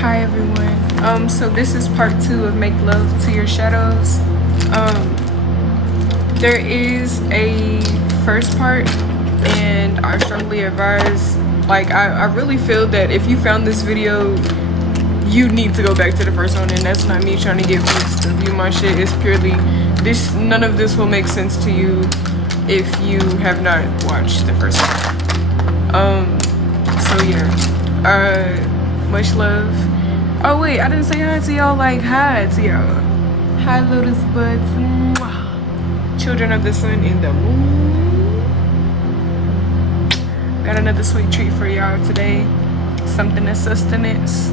Hi everyone. So this is part 2 of Make Love to Your Shadows. There is a first part, and I strongly advise, like, I really feel that if you found this video, you need to go back to the first one, and that's not me trying to get views to view my shit. It's purely this. None of this will make sense to you if you have not watched the first one. So yeah. Much love. Oh wait, I didn't say hi to y'all. Like, hi to y'all. Hi, lotus buds. Mwah. Children of the sun and the moon. Got another sweet treat for y'all today. Something to sustenance.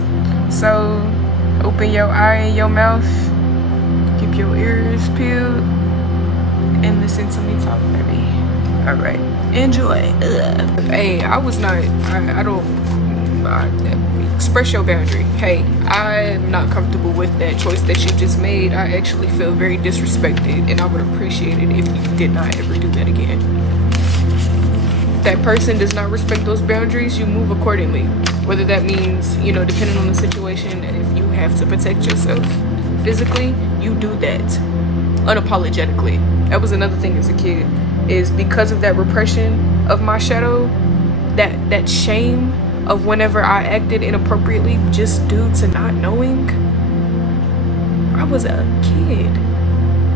So open your eye and your mouth. Keep your ears peeled and listen to me talk, baby. All right, enjoy. Hey, I don't. Express your boundary. Hey, I'm not comfortable with that choice that you just made. I actually feel very disrespected, and I would appreciate it if you did not ever do that again. If that person does not respect those boundaries, you move accordingly. Whether that means, depending on the situation, if you have to protect yourself physically, you do that unapologetically. That was another thing as a kid, is because of that repression of my shadow, that shame of whenever I acted inappropriately just due to not knowing. I was a kid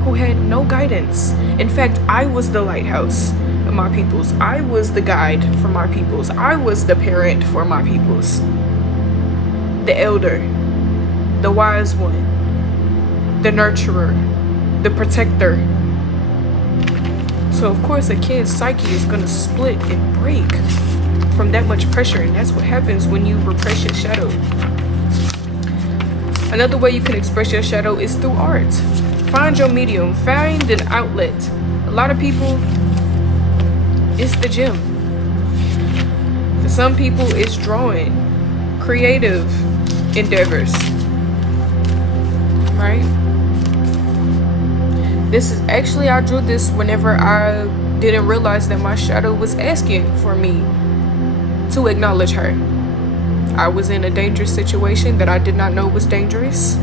who had no guidance. In fact, I was the lighthouse of my peoples. I was the guide for my peoples. I was the parent for my peoples. The elder, the wise one, the nurturer, the protector. So of course a kid's psyche is gonna split and break from that much pressure, and that's what happens when you repress your shadow. Another way you can express your shadow is through art. Find your medium, find an outlet. A lot of people, it's the gym. For some people, it's drawing, creative endeavors, right? This is actually, I drew this whenever I didn't realize that my shadow was asking for me to acknowledge her. I was in a dangerous situation that I did not know was dangerous,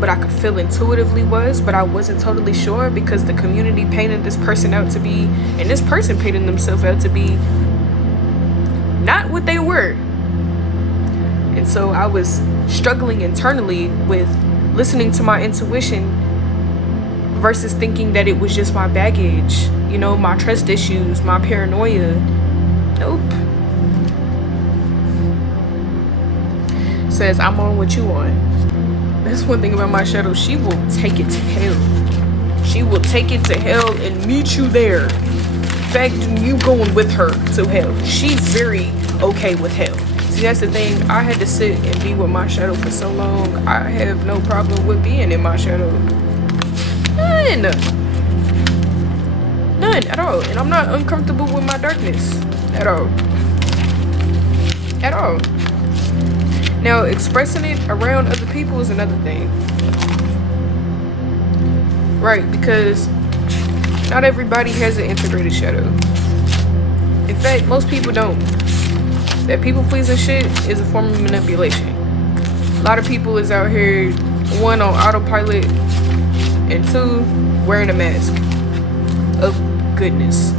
but I could feel intuitively was, but I wasn't totally sure because the community painted this person out to be, and this person painted themselves out to be not what they were. And so I was struggling internally with listening to my intuition versus thinking that it was just my baggage, my trust issues, my paranoia. Nope. Says I'm on what you on. That's one thing about my shadow. She will take it to hell. She will take it to hell and meet you there. In fact, you going with her to hell. She's very okay with hell. See, that's the thing. I had to sit and be with my shadow for so long. I have no problem with being in my shadow. None at all. And I'm not uncomfortable with my darkness at all. At all. Now, expressing it around other people is another thing. Right, because not everybody has an integrated shadow. In fact, most people don't. That people pleasing shit is a form of manipulation. A lot of people is out here, 1, on autopilot, and 2, wearing a mask of goodness.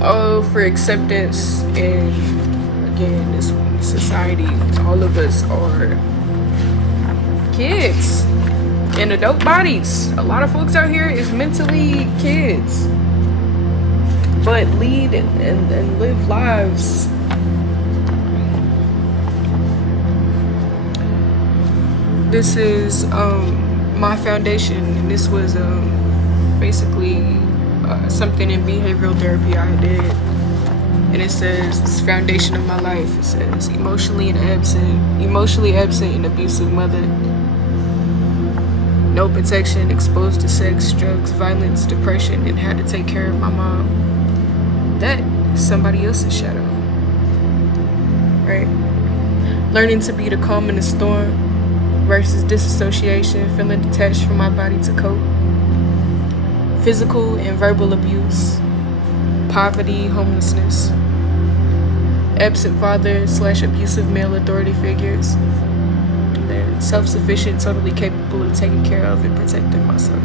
All for acceptance, and again, this society, all of us are kids in adult bodies. A lot of folks out here is mentally kids, but lead and live lives this is my foundation, and this was basically something in behavioral therapy I did. And it says, it's the foundation of my life. It says, emotionally absent and abusive mother. No protection, exposed to sex, drugs, violence, depression, and had to take care of my mom. That is somebody else's shadow. Right? Learning to be the calm in the storm versus disassociation, feeling detached from my body to cope. Physical and verbal abuse, poverty, homelessness. absent father / abusive male authority figures. And then self-sufficient, totally capable of taking care of and protecting myself.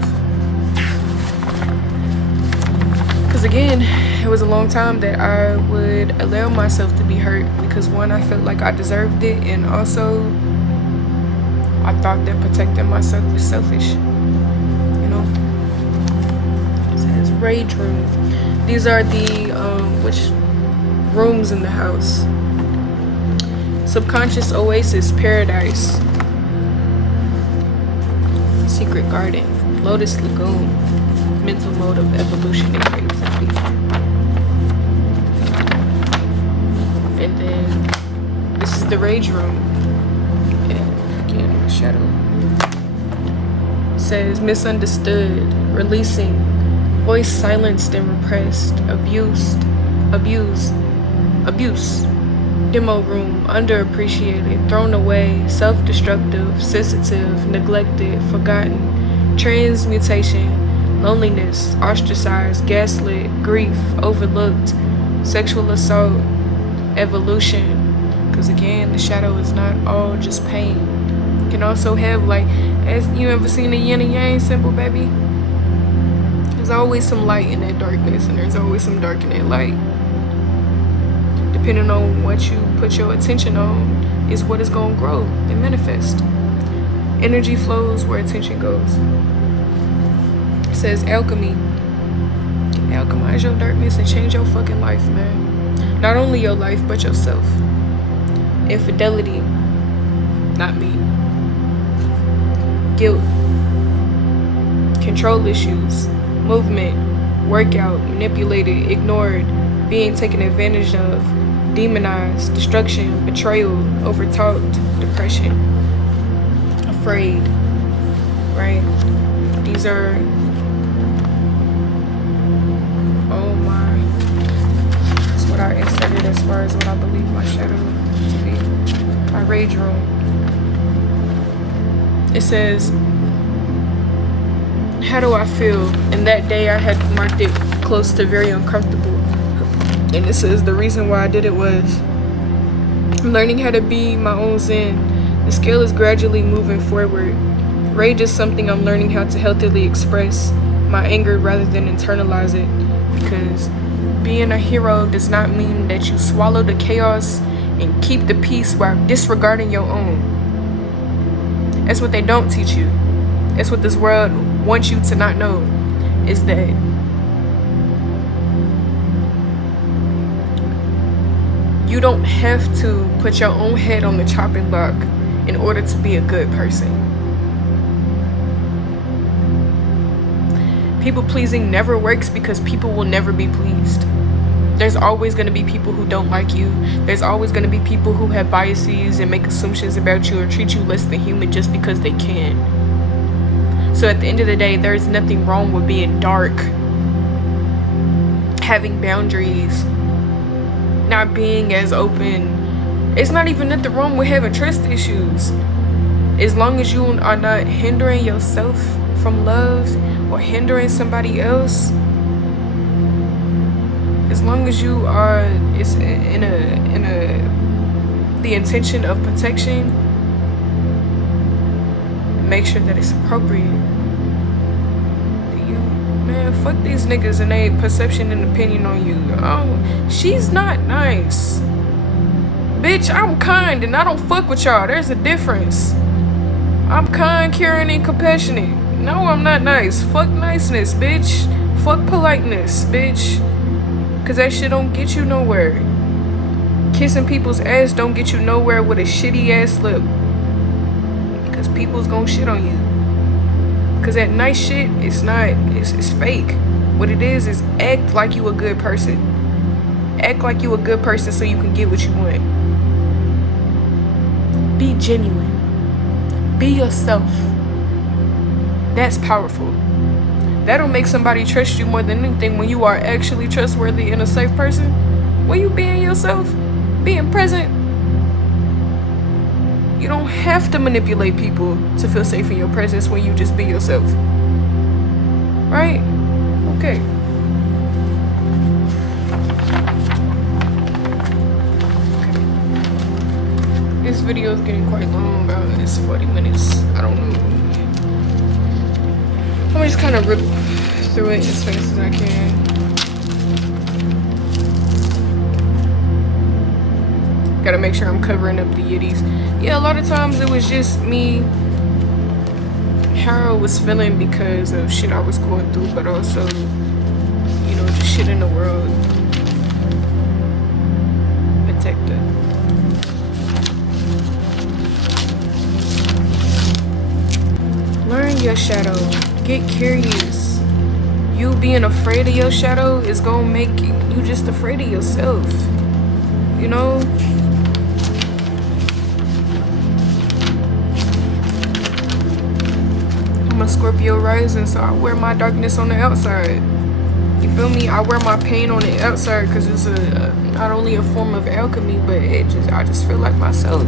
Because again, it was a long time that I would allow myself to be hurt because one, I felt like I deserved it, and also I thought that protecting myself was selfish. You know? It says rage room. These are the which rooms in the house. Subconscious oasis, paradise, secret garden, lotus lagoon, mental mode of evolution and creativity. And then this is the rage room. And again, my shadow. It says misunderstood, releasing, voice silenced and repressed, abuse, demo room, underappreciated, thrown away, self-destructive, sensitive, neglected, forgotten, transmutation, loneliness, ostracized, gaslit, grief, overlooked, sexual assault, evolution. Because again, the shadow is not all just pain. It can also have, like, as you ever seen a yin and yang symbol, baby? There's always some light in that darkness, and there's always some dark in that light. Depending on what you put your attention on is what is going to grow and manifest. Energy flows where attention goes. It says alchemy. Alchemize your darkness and change your fucking life, man. Not only your life, but yourself. Infidelity. Not me. Guilt. Control issues. Movement. Workout. Manipulated. Ignored. Being taken advantage of. Demonized, destruction, betrayal, overtalked, depression, afraid, right? These are, oh my, that's what I inserted as far as what I believe my shadow to be. My rage room. It says, how do I feel? And that day I had marked it close to very uncomfortable. And it says the reason why I did it was I'm learning how to be my own zen. The scale is gradually moving forward. Rage is something I'm learning how to healthily express my anger rather than internalize it. Because being a hero does not mean that you swallow the chaos and keep the peace while disregarding your own. That's what they don't teach you. That's what this world wants you to not know, is that you don't have to put your own head on the chopping block in order to be a good person. People pleasing never works because people will never be pleased. There's always going to be people who don't like you. There's always going to be people who have biases and make assumptions about you or treat you less than human just because they can. So at the end of the day, there's nothing wrong with being dark, having boundaries, not being as open. It's not even nothing wrong with having trust issues. As long as you are not hindering yourself from love or hindering somebody else, as long as you are in the intention of protection, make sure that it's appropriate. Man, fuck these niggas and their perception and opinion on you. Oh, she's not nice. Bitch, I'm kind and I don't fuck with y'all. There's a difference. I'm kind, caring, and compassionate. No, I'm not nice. Fuck niceness, bitch. Fuck politeness, bitch. Cause that shit don't get you nowhere. Kissing people's ass don't get you nowhere with a shitty ass lip. Cause people's gonna shit on you. Cause that nice shit, it's fake. What it is act like you a good person. Act like you a good person so you can get what you want. Be genuine. Be yourself. That's powerful. That'll make somebody trust you more than anything when you are actually trustworthy and a safe person. When you being yourself, being present, you don't have to manipulate people to feel safe in your presence when you just be yourself. Right? Okay. this video is getting quite long. It's 40 minutes. I don't know. I'm gonna just kind of rip through it as fast as I can. Gotta make sure I'm covering up the yitties. Yeah, a lot of times it was just me, how I was feeling because of shit I was going through, but also, you know, the shit in the world. Protector. Learn your shadow. Get curious. You being afraid of your shadow is gonna make you just afraid of yourself. You know? I'm a Scorpio rising, so I wear my darkness on the outside. You feel me? I wear my pain on the outside because it's not only a form of alchemy, but I just feel like myself.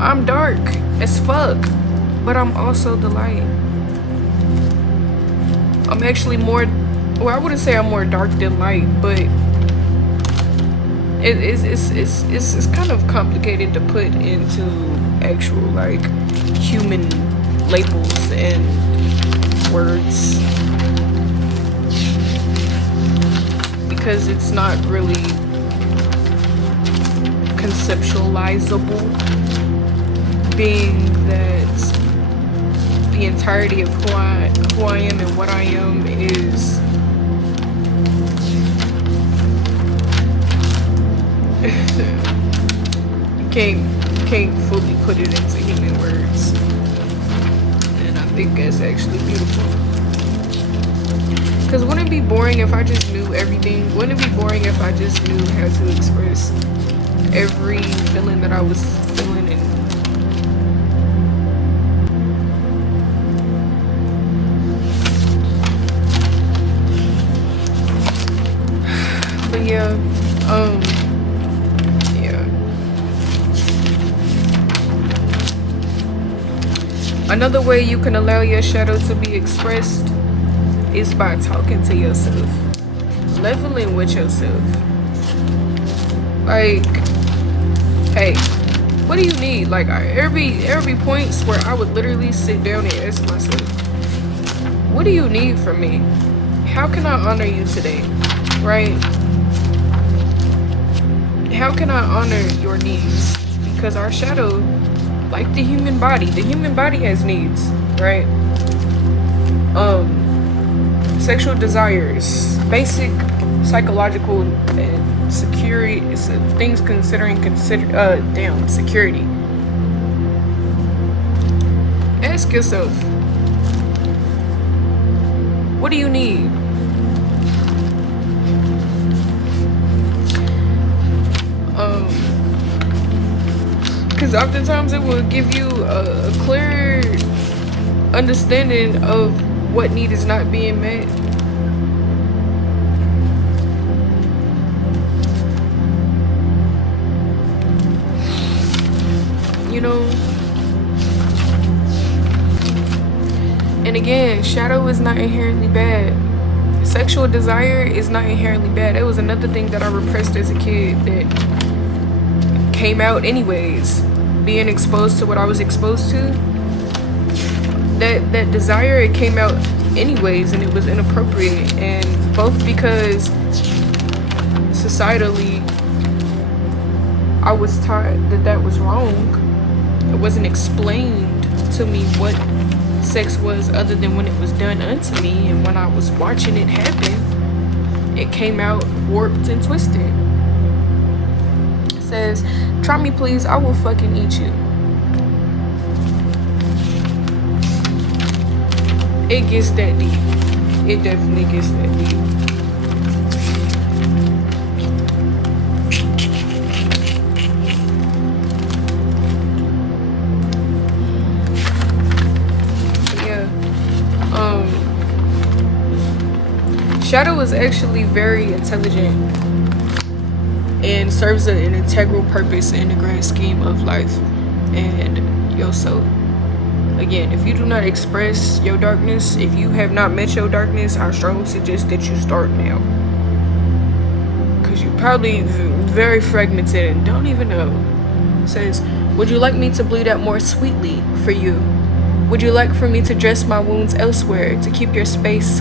I'm dark as fuck, but I'm also the light. I'm actually more, well, I wouldn't say I'm more dark than light, but it's kind of complicated to put into actual like human labels and words, because it's not really conceptualizable, being that the entirety of who I am and what I am is you can't fully put it into human words, and I think that's actually beautiful. Because wouldn't it be boring if I just knew everything? Wouldn't it be boring if I just knew how to express every feeling that I was feeling? And but yeah, yeah. Another way you can allow your shadow to be expressed is by talking to yourself, leveling with yourself. Like, hey, what do you need? Like, every points where I would literally sit down and ask myself, what do you need from me? How can I honor you today? Right? How can I honor your needs? Because our shadow, like the human body has needs, right? Sexual desires, basic psychological and security, things security. Ask yourself, what do you need? Because oftentimes it will give you a clear understanding of what need is not being met. You know? And again, shadow is not inherently bad. Sexual desire is not inherently bad. It was another thing that I repressed as a kid that came out anyways. Being exposed to what I was exposed to, that desire, it came out anyways, and it was inappropriate. And both because societally I was taught that was wrong. It wasn't explained to me what sex was other than when it was done unto me, and when I was watching it happen, it came out warped and twisted. It says, try me please, I will fucking eat you. It gets that deep. It definitely gets that deep. Shadow is actually very intelligent and serves an integral purpose in the grand scheme of life and yourself. Again, if you do not express your darkness, if you have not met your darkness, I strongly suggest that you start now. Because you're probably very fragmented and don't even know. It says, would you like me to bleed out more sweetly for you? Would you like for me to dress my wounds elsewhere to keep your space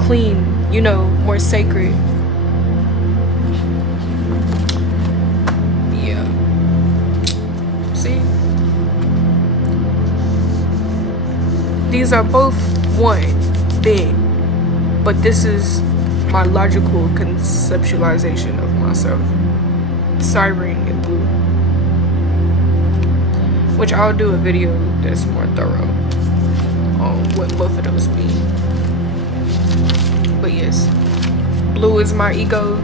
clean, you know, more sacred? Yeah. See? These are both one thing, but this is my logical conceptualization of myself. Siren and blue. Which I'll do a video that's more thorough on what both of those mean. But yes, blue is my ego.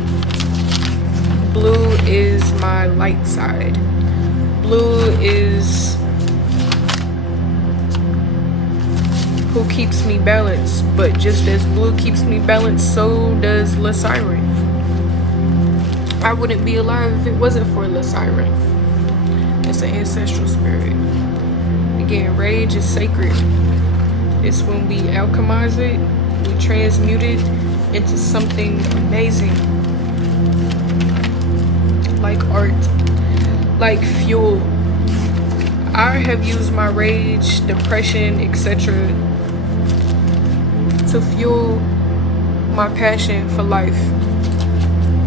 Blue is my light side. Blue is who keeps me balanced. But just as blue keeps me balanced, so does La Siren. I wouldn't be alive if it wasn't for La Siren. It's an ancestral spirit. Again, rage is sacred. It's when we alchemize it, we transmute it into something amazing. Like art, like fuel. I have used my rage, depression, etc. to fuel my passion for life.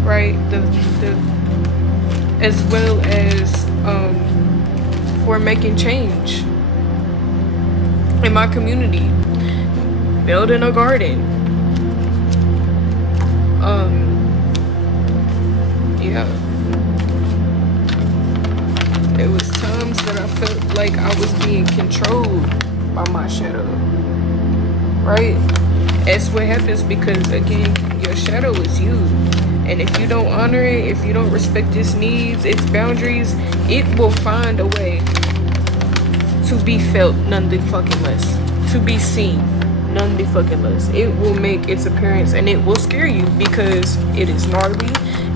Right? As well as for making change in my community, building a garden. Yeah. There was times that I felt like I was being controlled by my shadow. Right? That's what happens because, again, your shadow is you. And if you don't honor it, if you don't respect its needs, its boundaries, it will find a way to be felt none the fucking less. To be seen none the fucking less. It will make its appearance and it will scare you because it is gnarly,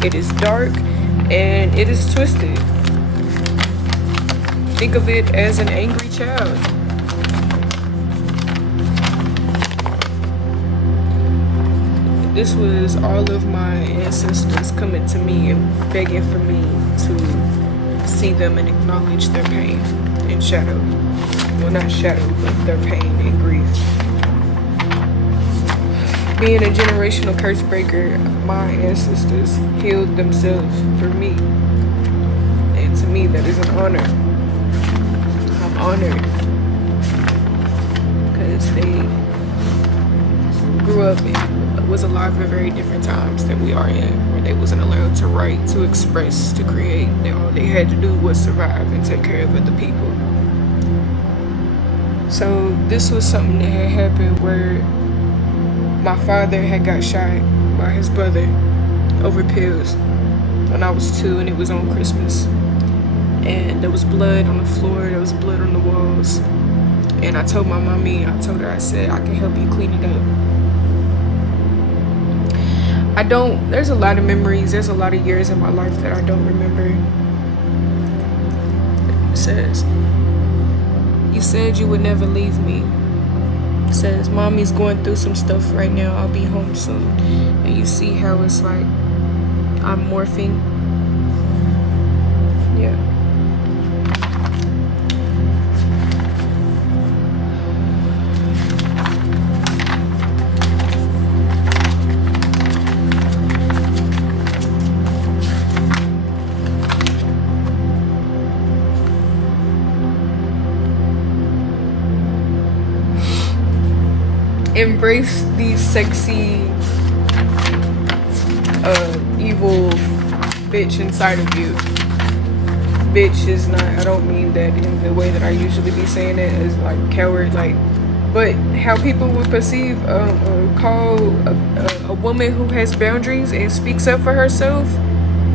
it is dark, and it is twisted. Think of it as an angry child. This was all of my ancestors coming to me and begging for me to see them and acknowledge their pain and shadow. Well, not shadow, but their pain and grief. Being a generational curse breaker, my ancestors healed themselves through me. And to me, that is an honor. I'm honored because they grew up and was alive at very different times than we are in, where they wasn't allowed to write, to express, to create. All they had to do was survive and take care of other people. So this was something that had happened where my father had got shot by his brother over pills when I was 2, and it was on Christmas. And there was blood on the floor, there was blood on the walls. And I told my mommy, I said, I can help you clean it up. There's a lot of memories, there's a lot of years in my life that I don't remember. It says, you said you would never leave me. It says, mommy's going through some stuff right now, I'll be home soon. And you see how it's like, I'm morphing. Yeah. Embrace the sexy, evil bitch inside of you. Bitch is not, I don't mean that in the way that I usually be saying it as like coward, like, but how people would perceive, call a woman who has boundaries and speaks up for herself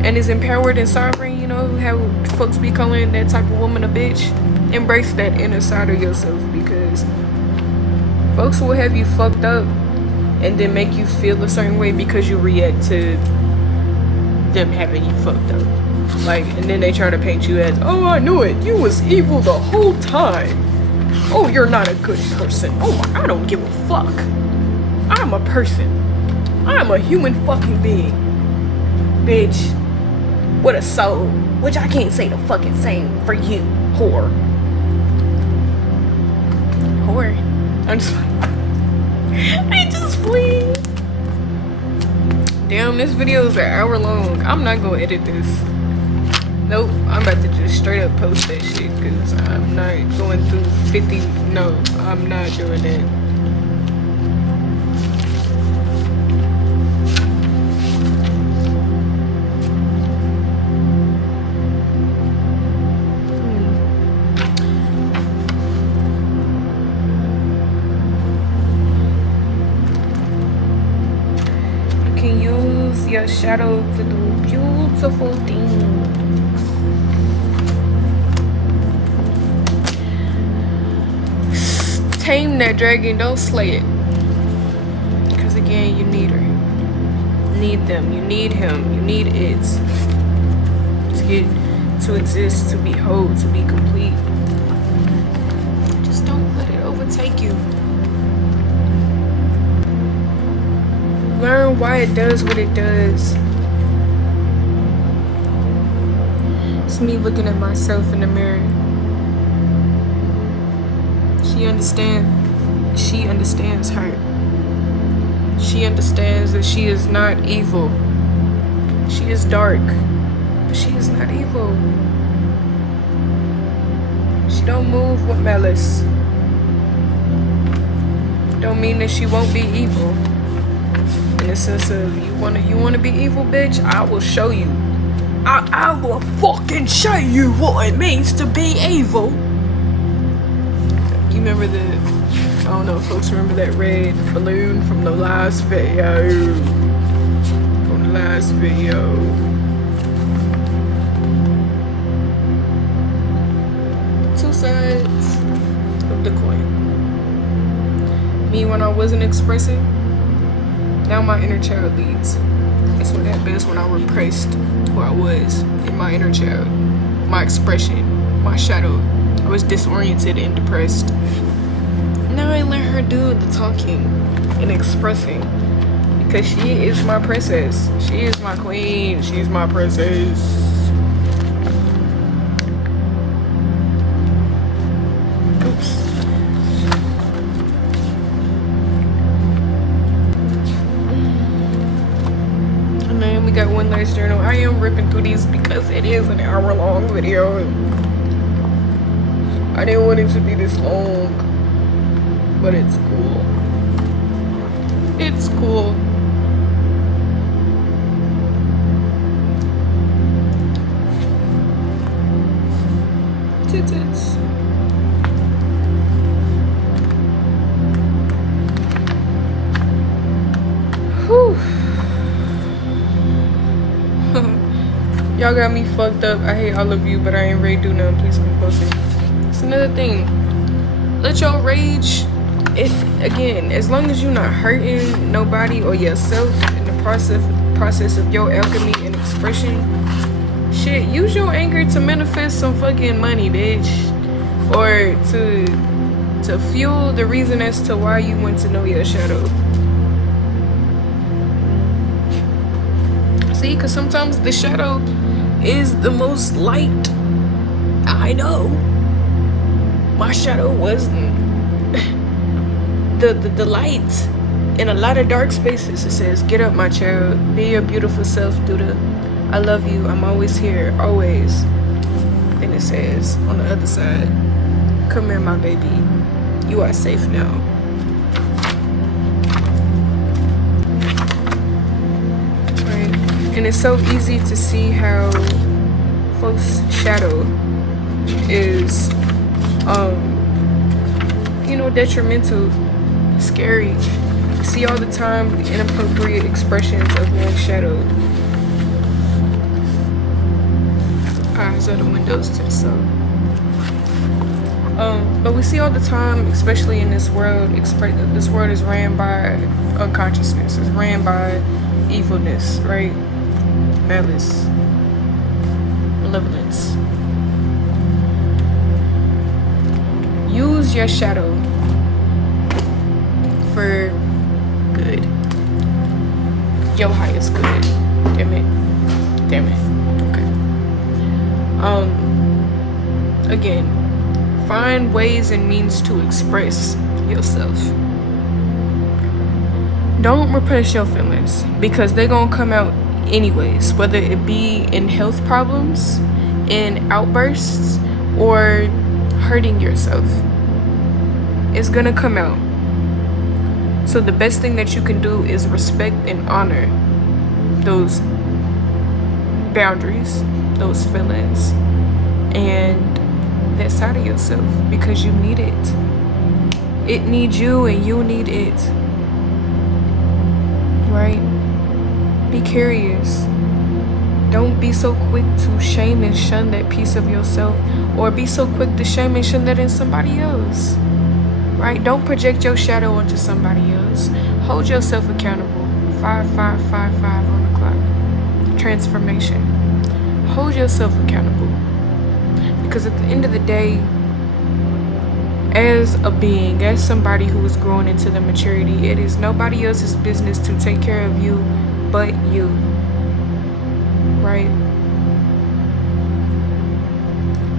and is empowered and sovereign, you know, how folks be calling that type of woman a bitch. Embrace that inner side of yourself, because folks will have you fucked up and then make you feel a certain way because you react to them having you fucked up. Like, and then they try to paint you as, oh, I knew it, you was evil the whole time. Oh, you're not a good person. Oh, I don't give a fuck. I'm a person. I'm a human fucking being. Bitch. with a soul, which I can't say the fucking same for you, whore. I'm just I just please. Damn, this video is an hour long. I'm not gonna edit this. Nope, I'm about to just straight up post that shit because I'm not going through 50. No, I'm not doing that. Your shadow to do beautiful things. Tame that dragon, don't slay it. Because again, you need her. Need them, you need him, you need it. To exist, to be whole, to be complete. Just don't let it overtake you. Learn why it does what it does. It's me looking at myself in the mirror. She understands her. She understands that she is not evil. She is dark, but she is not evil. She don't move with malice. Don't mean that she won't be evil. In the sense of you wanna be evil, bitch, I will show you. I will fucking show you what it means to be evil. You remember I don't know if folks remember that red balloon from the last video. Two sides of the coin. Me when I wasn't expressing. Now my inner child leads. That's what happens when I repressed who I was in my inner child. My expression, my shadow. I was disoriented and depressed. Now I let her do the talking and expressing. Because she is my princess. She is my queen. She's my princess. Got one last journal. I am ripping through these because it is an hour-long video. I didn't want it to be this long, but it's cool. It's cool. Tits. Whew. Y'all got me fucked up. I hate all of you, but I ain't ready to do nothing. Please keep posting. It's another thing. Let your rage, again, as long as you're not hurting nobody or yourself in the process of your alchemy and expression, shit, use your anger to manifest some fucking money, bitch. Or to fuel the reason as to why you want to know your shadow. See, because sometimes the shadow is the most light. I know. My shadow was the light in a lot of dark spaces. It says, get up, my child. Be your beautiful self, Duda. I love you. I'm always here. Always. And it says on the other side, come here, my baby. You are safe now. And it's so easy to see how folks' shadow is, detrimental, scary. You see all the time the inappropriate expressions of one's shadow. Eyes are the windows to the soul. But we see all the time, especially in this world, this world is ran by unconsciousness. It's ran by evilness, right? Malice, malevolence. Use your shadow for good. Your highest good. Damn it. Okay. Again, find ways and means to express yourself. Don't repress your feelings, because they're gonna come out anyways, whether it be in health problems, in outbursts, or hurting yourself. It's gonna come out. So the best thing that you can do is respect and honor those boundaries, those feelings, and that side of yourself, because you need it. It needs you and you need it. Right? Be curious. Don't be so quick to shame and shun that piece of yourself, or be so quick to shame and shun that in somebody else. Right? Don't project your shadow onto somebody else. Hold yourself accountable. 5555 on the clock. Transformation. Hold yourself accountable. Because at the end of the day, as a being, as somebody who is growing into the maturity, it is nobody else's business to take care of you but you. Right?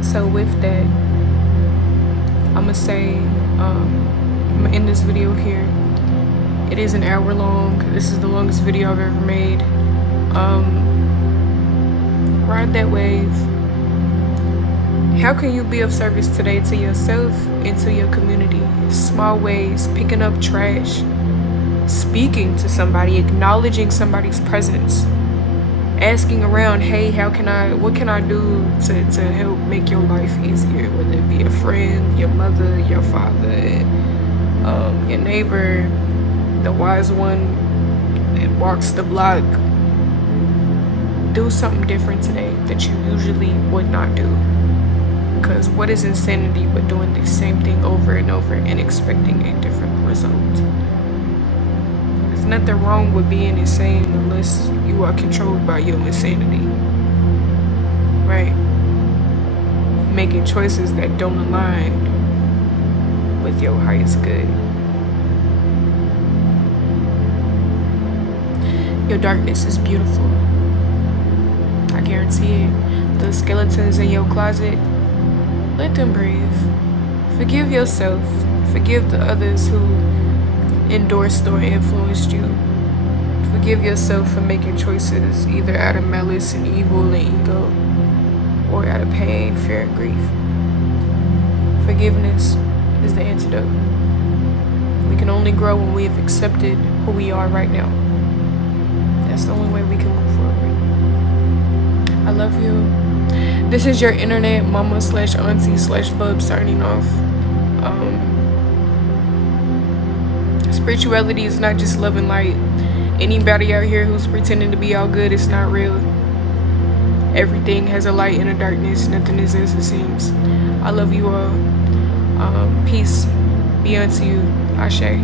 So with that, I'm gonna say, I'm gonna end this video here. It is an hour long. This is the longest video I've ever made. Ride that wave. How can you be of service today to yourself and to your community? Small ways, picking up trash, speaking to somebody, acknowledging somebody's presence, asking around, hey, what can I do to help make your life easier? Whether it be a friend, your mother, your father, your neighbor, the wise one that walks the block. Do something different today that you usually would not do. Because what is insanity but doing the same thing over and over and expecting a different result? There's nothing wrong with being insane unless you are controlled by your insanity. Right? Making choices that don't align with your highest good. Your darkness is beautiful. I guarantee it. The skeletons in your closet, let them breathe. Forgive yourself. Forgive the others who endorsed or influenced you. Forgive yourself for making choices either out of malice and evil and ego, or out of pain, fear, and grief. Forgiveness is the antidote. We can only grow when we have accepted who we are right now. That's the only way we can move forward. I love you. This is your internet mama /auntie /bub signing off. Spirituality is not just love and light. Anybody out here who's pretending to be all good, it's not real. Everything has a light and a darkness. Nothing is as it seems. I love you all. Peace be unto you. Ashe.